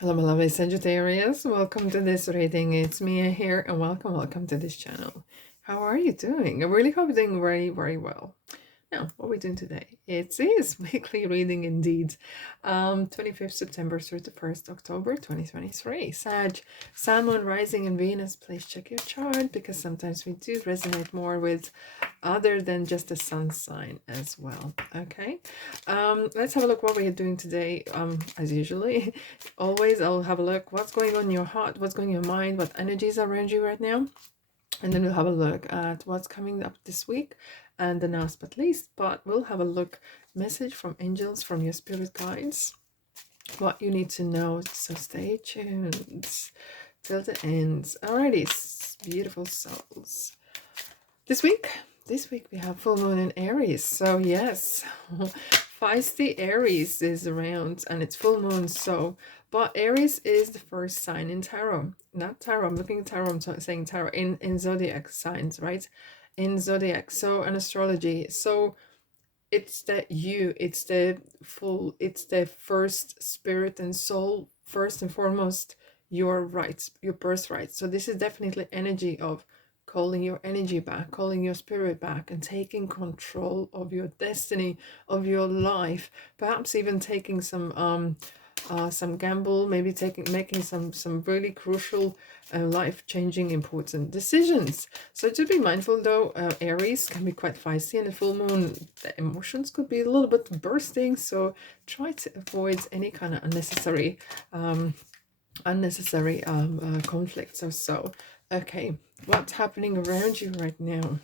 Hello, my lovely Sagittarius. Welcome to this reading. It's Mia here, and welcome to this channel. How are you doing? I really hope you're doing very well. Now, what are we doing today? It is weekly reading indeed. 25th September through the 1st October 2023. Sag, Sun, Moon, Rising, and Venus. Please check your chart because sometimes we do resonate more with other than just the sun sign as well. Okay, let's have a look what we are doing today. As usually, always I'll have a look what's going on in your heart, what's going on in your mind, what energies are around you right now. And then we'll have a look at what's coming up this week. And then last but least, but we'll have a look, message from angels, from your spirit guides, what you need to know. So stay tuned till the end. Alrighty, beautiful souls. This week we have full moon in Aries. So yes, feisty Aries is around and it's full moon. So, but Aries is the first sign in tarot. Not tarot, I'm looking at tarot, I'm saying tarot in zodiac signs, right? In zodiac, so an astrology. So it's it's the first spirit and soul, first and foremost, your rights, your birthright. So this is definitely energy of calling your energy back, calling your spirit back, and taking control of your destiny, of your life. Perhaps even taking some gamble, maybe making some really crucial, life-changing, important decisions. So to be mindful though, Aries can be quite feisty, and the full moon, the emotions could be a little bit bursting. So try to avoid any kind of unnecessary conflicts or so. Okay, what's happening around you right now?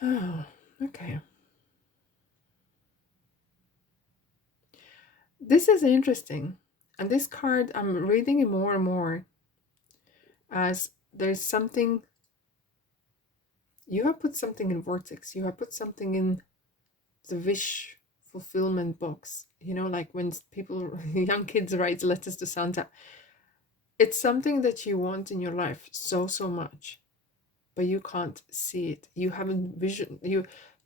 Oh, okay. This is interesting. And this card, I'm reading it more and more as there's something, you have put something in vortex, you have put something in the wish fulfillment box. You know, like when people, young kids write letters to Santa. It's something that you want in your life so much, but you can't see it. You haven't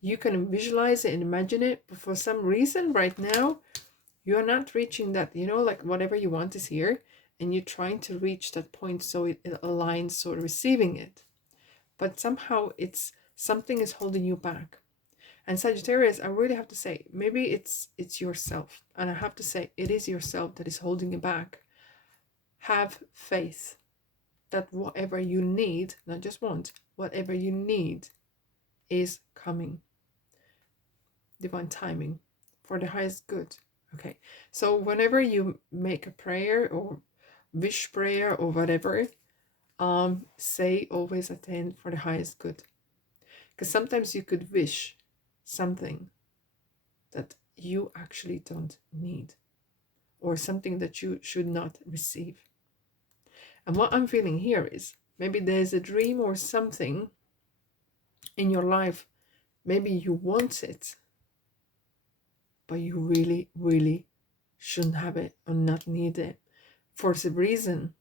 you can visualize it and imagine it, but for some reason right now you're not reaching that, you know, like whatever you want is here and you're trying to reach that point so it aligns, so receiving it. But somehow it's something is holding you back. And Sagittarius, I really have to say, maybe it's yourself. And I have to say, it is yourself that is holding you back. Have faith that whatever you need, not just want, whatever you need is coming. Divine timing for the highest good. Okay, so whenever you make a prayer or wish prayer or whatever, say always at the end for the highest good. Because sometimes you could wish something that you actually don't need, or something that you should not receive. And what I'm feeling here is maybe there's a dream or something in your life. Maybe you want it, but you really shouldn't have it or not need it. For some reason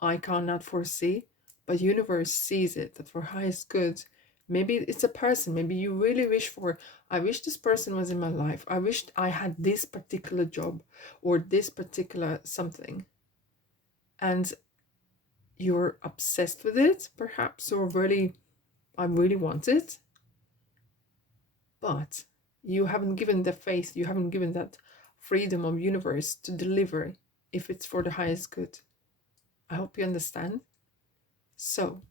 I cannot foresee, but universe sees it, that for highest good. Maybe it's a person, maybe you really wish for, I wish this person was in my life, I wished I had this particular job or this particular something, and you're obsessed with it perhaps, or really, I really want it, but you haven't given the faith, you haven't given that freedom of universe to deliver if it's for the highest good. I hope you understand. So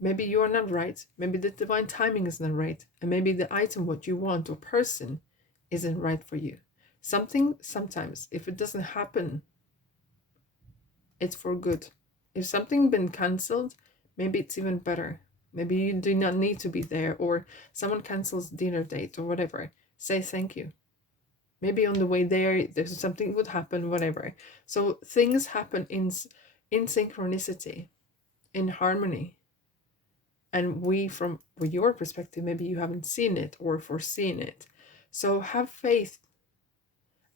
maybe you're not right, maybe the divine timing is not right, and maybe the item what you want or person isn't right for you. Something, sometimes if it doesn't happen, it's for good. If something been cancelled, maybe it's even better. Maybe you do not need to be there, or someone cancels dinner date or whatever, say thank you. Maybe on the way there's something would happen, whatever. So things happen in synchronicity, in harmony. And from your perspective, maybe you haven't seen it or foreseen it. So have faith.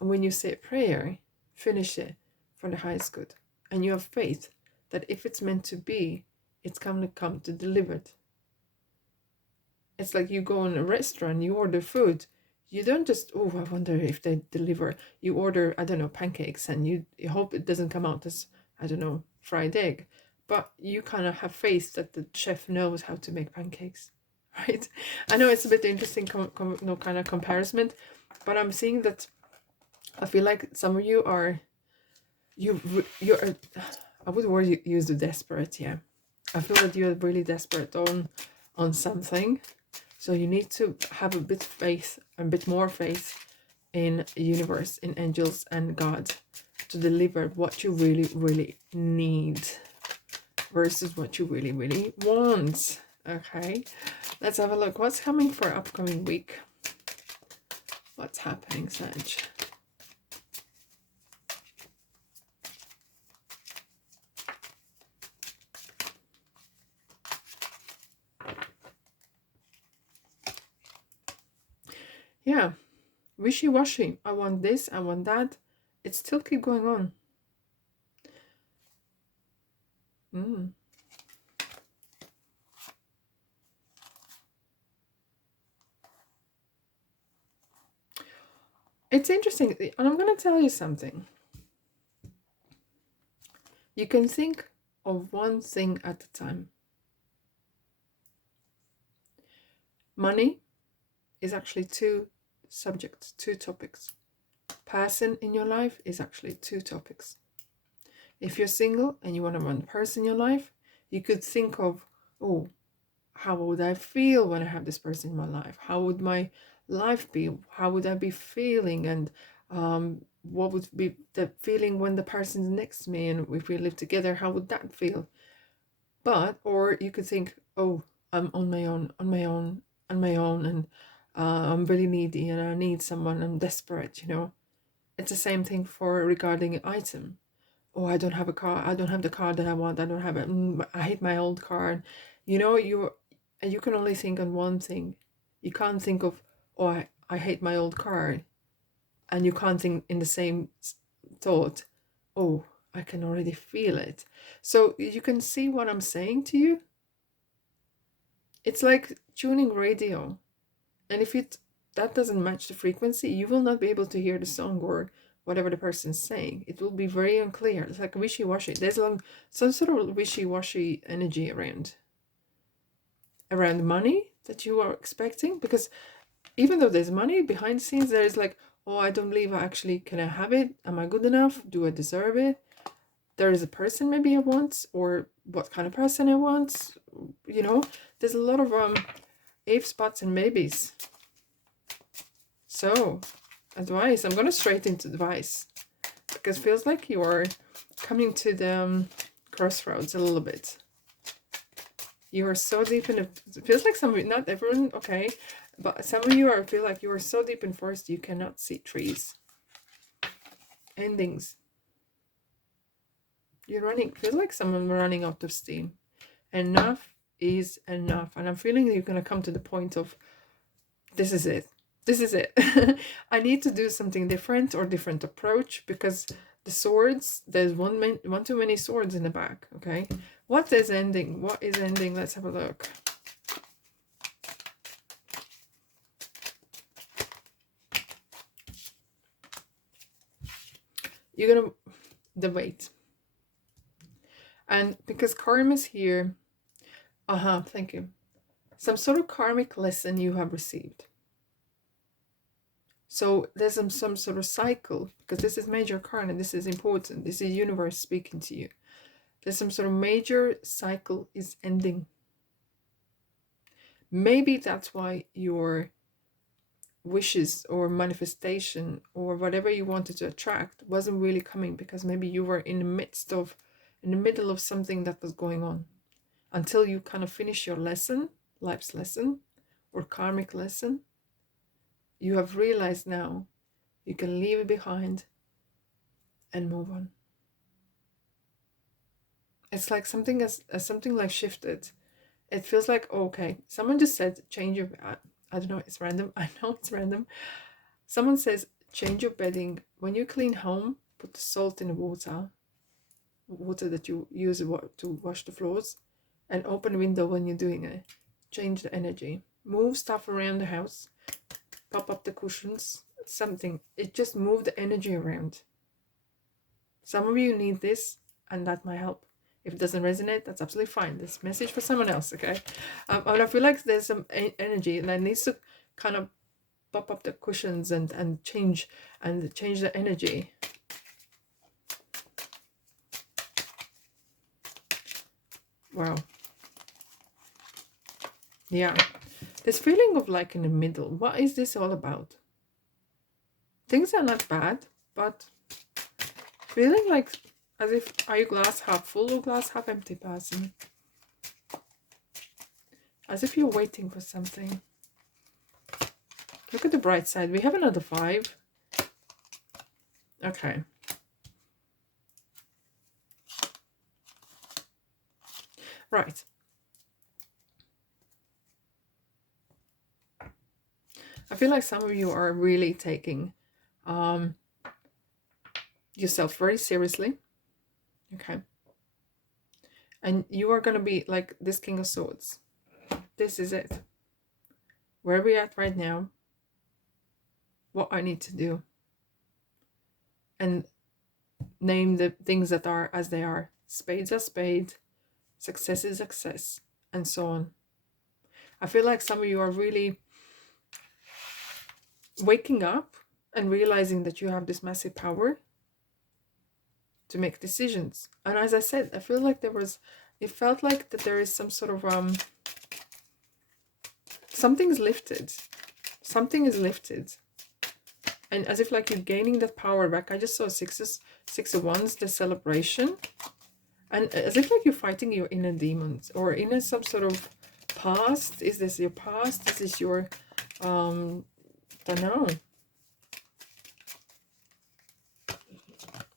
And when you say a prayer, finish it for the highest good. And you have faith that if it's meant to be, it's going to come to deliver it. It's like you go in a restaurant, you order food, You don't just, oh, I wonder if they deliver. You order, I don't know, pancakes, and you hope it doesn't come out as, I don't know, fried egg. But you kind of have faith that the chef knows how to make pancakes, right? I know it's a bit interesting, kind of comparison, but I'm seeing that I feel like some of you are, you're, I would use the desperate, yeah. I feel that you're really desperate on something. So you need to have a bit faith, a bit more faith in the universe, in angels and God, to deliver what you really, really need versus what you really, really want. Okay, let's have a look. What's coming for upcoming week? What's happening, Sag? Yeah, wishy-washy. I want this, I want that. It still keep going on. It's interesting, and I'm going to tell you something. You can think of one thing at a time. Money is actually two subjects, two topics. Person in your life is actually two topics. If you're single and you want one person in your life, you could think of, oh, how would I feel when I have this person in my life? How would my life be? How would I be feeling? And what would be the feeling when the person's next to me, and if we live together, how would that feel? But, or you could think, oh, I'm on my own, and I'm really needy and I need someone, I'm desperate, you know. It's the same thing for regarding an item. Oh, I don't have a car, I don't have the car that I want, I don't have it, I hate my old car. You know, you can only think on one thing. You can't think of, oh, I hate my old car, and you can't think in the same thought, oh, I can already feel it. So you can see what I'm saying to you. It's like tuning radio, and if that doesn't match the frequency, you will not be able to hear the song or whatever the person's saying. It will be very unclear. It's like wishy-washy. There's some sort of wishy-washy energy around money that you are expecting, because even though there's money behind the scenes, there's like, oh, I don't believe can I have it? Am I good enough? Do I deserve it? There is a person maybe I want, or what kind of person I want. You know, there's a lot of ifs, buts, and maybes. So, advice. I'm gonna straight into advice, because it feels like you're coming to the crossroads a little bit. You are so deep in it. It feels like not everyone, okay, but some of you feel like you are so deep in forest you cannot see trees. Endings. You're running. Feels like someone running out of steam. Enough is enough, and I'm feeling you're gonna come to the point of, this is it. This is it. I need to do something different, or different approach, because the swords, there's one too many swords in the back. Okay, what is ending? What is ending? Let's have a look. You're gonna the wait, and because karma's here. Thank you. Some sort of karmic lesson you have received. So there's some sort of cycle, because this is major karma, this is important, this is universe speaking to you. There's some sort of major cycle is ending. Maybe that's why your wishes or manifestation or whatever you wanted to attract wasn't really coming, because maybe you were in the middle of something that was going on, until you kind of finish your lesson, life's lesson or karmic lesson. You have realized now you can leave it behind and move on. It's like something as something like shifted. It feels like, okay, someone just said change your, I don't know, it's random. I know it's random. Someone says change your bedding. When you clean home, put the salt in the water that you use to wash the floors, and open the window when you're doing it. Change the energy. Move stuff around the house. pop up the cushions, something. It just moved the energy around. Some of you need this, and that might help. If it doesn't resonate, that's absolutely fine. This message for someone else, okay? And I feel like there's some energy that needs to kind of pop up the cushions and change the energy. Wow. Yeah. This feeling of like in the middle. What is this all about? Things are not bad, but feeling like as if, are you glass half full or glass half empty person? As if you're waiting for something. Look at the bright side. We have another 5. Okay. Right. I feel like some of you are really taking yourself very seriously. Okay. And you are going to be like this King of Swords. This is it. Where we're at right now. What I need to do. And name the things that are as they are. Spades are spade. Success is success. And so on. I feel like some of you are really waking up and realizing that you have this massive power to make decisions. And as I said, I feel like it felt like that there is some sort of something's lifted. Something is lifted. And as if like you're gaining that power back. I just saw 6 of Wands, the celebration. And as if like you're fighting your inner demons or inner some sort of past. Is this your past? Is this your don't know.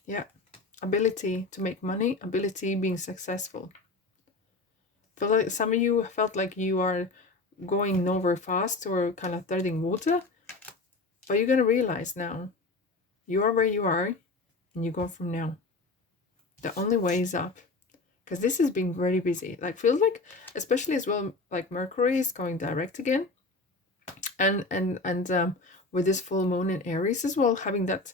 Yeah. Ability to make money, ability being successful. I feel like some of you felt like you are going nowhere fast or kind of treading water, but you're going to realize now you are where you are and you go from now. The only way is up, because this has been very busy. Like feels like, especially as well, like Mercury is going direct again, and with this full moon in Aries as well, having that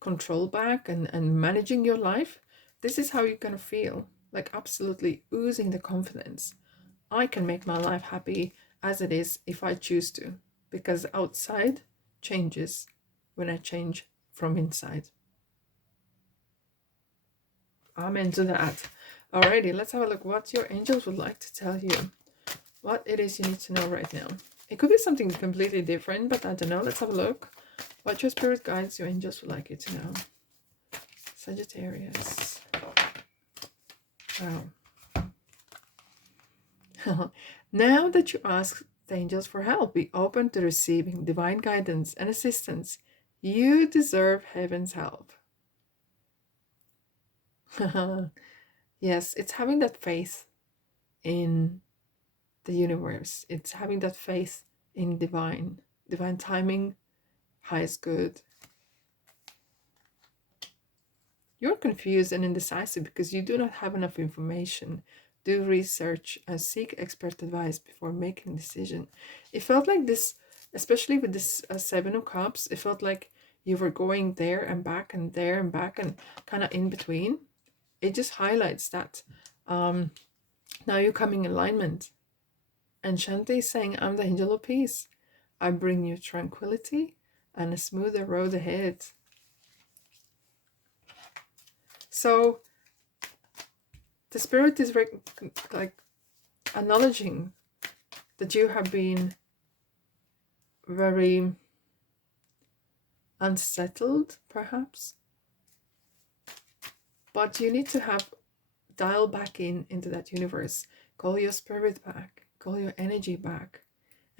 control back and managing your life. This is how you're gonna feel, like absolutely oozing the confidence. I can make my life happy as it is if I choose to, because outside changes when I change from inside. Amen to that. Alrighty, let's have a look what your angels would like to tell you, what it is you need to know right now. It could be something completely different, but I don't know. Let's have a look what your spirit guides, your angels would like you to know. Sagittarius. Wow. Now that you ask the angels for help, be open to receiving divine guidance and assistance. You deserve heaven's help. Yes, it's having that faith in the universe. It's having that faith in divine timing, highest good. You're confused and indecisive because you do not have enough information. Do research and seek expert advice before making a decision. It felt like this, especially with this 7 of Cups, it felt like you were going there and back and there and back and kind of in between. It just highlights that now you're coming in alignment. And Shanti is saying, I'm the angel of peace. I bring you tranquility and a smoother road ahead. So the spirit is like acknowledging that you have been very unsettled, perhaps. But you need to have dial back into that universe. Call your spirit back. Call your energy back.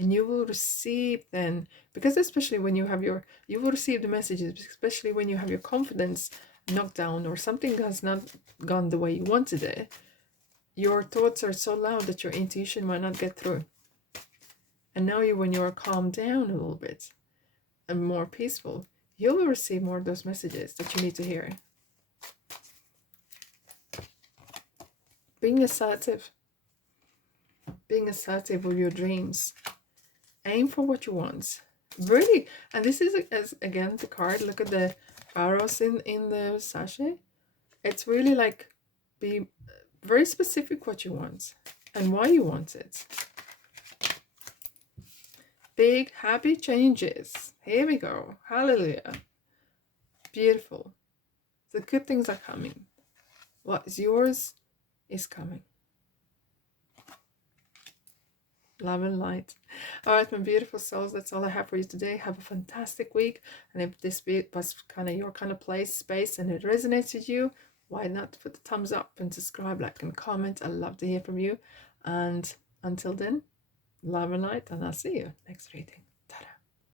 And you will receive then, because especially when you will receive the messages, especially when you have your confidence knocked down or something has not gone the way you wanted it. Your thoughts are so loud that your intuition might not get through. And now when you're calmed down a little bit and more peaceful, you will receive more of those messages that you need to hear. Being assertive with your dreams. Aim for what you want. Really. And this is, as again, the card. Look at the arrows in the sachet. It's really like, be very specific what you want and why you want it. Big happy changes. Here we go. Hallelujah. Beautiful. The good things are coming. What is yours is coming. Love and light. All right, my beautiful souls, that's all I have for you today. Have a fantastic week. And if this was kind of your kind of place, space, and it resonates with you, why not put the thumbs up and subscribe, like, and comment. I love to hear from you. And until then, love and light, and I'll see you next reading.